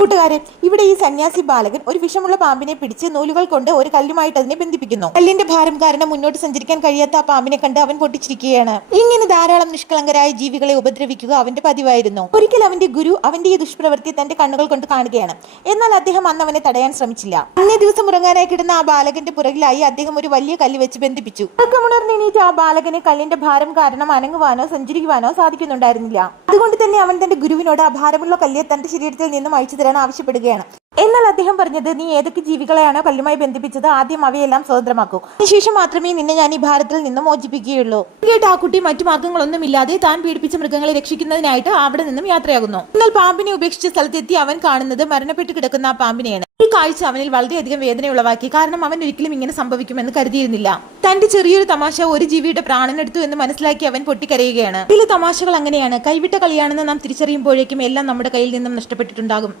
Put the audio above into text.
കൂട്ടുകാരെ, ഇവിടെ ഈ സന്യാസി ബാലകൻ ഒരു വിഷമുള്ള പാമ്പിനെ പിടിച്ച് നൂലുകൾ കൊണ്ട് ഒരു കല്ലുമായിട്ട് അതിനെ ബന്ധിപ്പിക്കുന്നു. കല്ലിന്റെ ഭാരം കാരണം മുന്നോട്ട് സഞ്ചരിക്കാൻ കഴിയാത്ത ആ പാമ്പിനെ കണ്ട് അവൻ പൊട്ടിച്ചിരിക്കുകയാണ്. ഇങ്ങനെ ധാരാളം നിഷ്കളങ്കരായ ജീവികളെ ഉപദ്രവിക്കുക അവന്റെ പതിവായിരുന്നു. ഒരിക്കൽ അവന്റെ ഗുരു അവന്റെ ഈ ദുഷ്പ്രവൃത്തി തന്റെ കണ്ണുകൾ കൊണ്ട് കാണുകയാണ്. എന്നാൽ അദ്ദേഹം അന്ന് അവനെ തടയാൻ ശ്രമിച്ചില്ല. അന്നേ ദിവസം ഉറങ്ങാനായി കിടന്ന ആ ബാലകന്റെ പുറകിലായി അദ്ദേഹം ഒരു വലിയ കല്ല് വെച്ച് ബന്ധിപ്പിച്ചു. ഉണർന്നെണീറ്റ് ആ ബാലകന് കല്ലിന്റെ ഭാരം കാരണം അനങ്ങുവാനോ സഞ്ചരിക്കുവാനോ സാധിക്കുന്നുണ്ടായിരുന്നില്ല. അതുകൊണ്ട് തന്നെ അവൻ തന്റെ ഗുരുവിനോട് ആ ഭാരമുള്ള കല്ല് തന്റെ ശരീരത്തിൽ നിന്നും അയച്ചു തരാൻ ആവശ്യപ്പെടുകയാണ്. എന്നാൽ അദ്ദേഹം പറഞ്ഞത്, നീ ഏതൊക്കെ ജീവികളെയാണോ കല്ലുമായി ബന്ധിപ്പിച്ചത് ആദ്യം അവയെല്ലാം സ്വതന്ത്രമാക്കൂ. അതിനുശേഷം മാത്രമേ നിന്നെ ഞാൻ ഈ ഭാരത്തിൽ നിന്നും മോചിപ്പിക്കുകയുള്ളൂ. കേട്ട് ആ കുട്ടി മറ്റു മാർഗങ്ങളൊന്നുമില്ലാതെ താൻ പീഡിപ്പിച്ച മൃഗങ്ങളെ രക്ഷിക്കുന്നതിനായിട്ട് അവിടെ നിന്നും യാത്രയാകുന്നു. എന്നാൽ പാമ്പിനെ ഉപേക്ഷിച്ച സ്ഥലത്തെത്തി അവൻ കാണുന്നത് മരണപ്പെട്ട് കിടക്കുന്ന ആ പാമ്പിനെയാണ്. ഈ കാഴ്ച അവനിൽ വളരെയധികം വേദന ഉളവാക്കി. കാരണം അവൻ ഒരിക്കലും ഇങ്ങനെ സംഭവിക്കുമെന്ന് കരുതിയിരുന്നില്ല. തന്റെ ചെറിയൊരു തമാശ ഒരു ജീവിയുടെ പ്രാണനെടുത്തു എന്ന് മനസ്സിലാക്കി അവൻ പൊട്ടിക്കരയുകയാണ്. ചില തമാശകൾ അങ്ങനെയാണ്. കൈവിട്ട കളിയാണെന്ന് നാം തിരിച്ചറിയുമ്പോഴേക്കും എല്ലാം നമ്മുടെ കയ്യിൽ നിന്നും നഷ്ടപ്പെട്ടിട്ടുണ്ടാകും.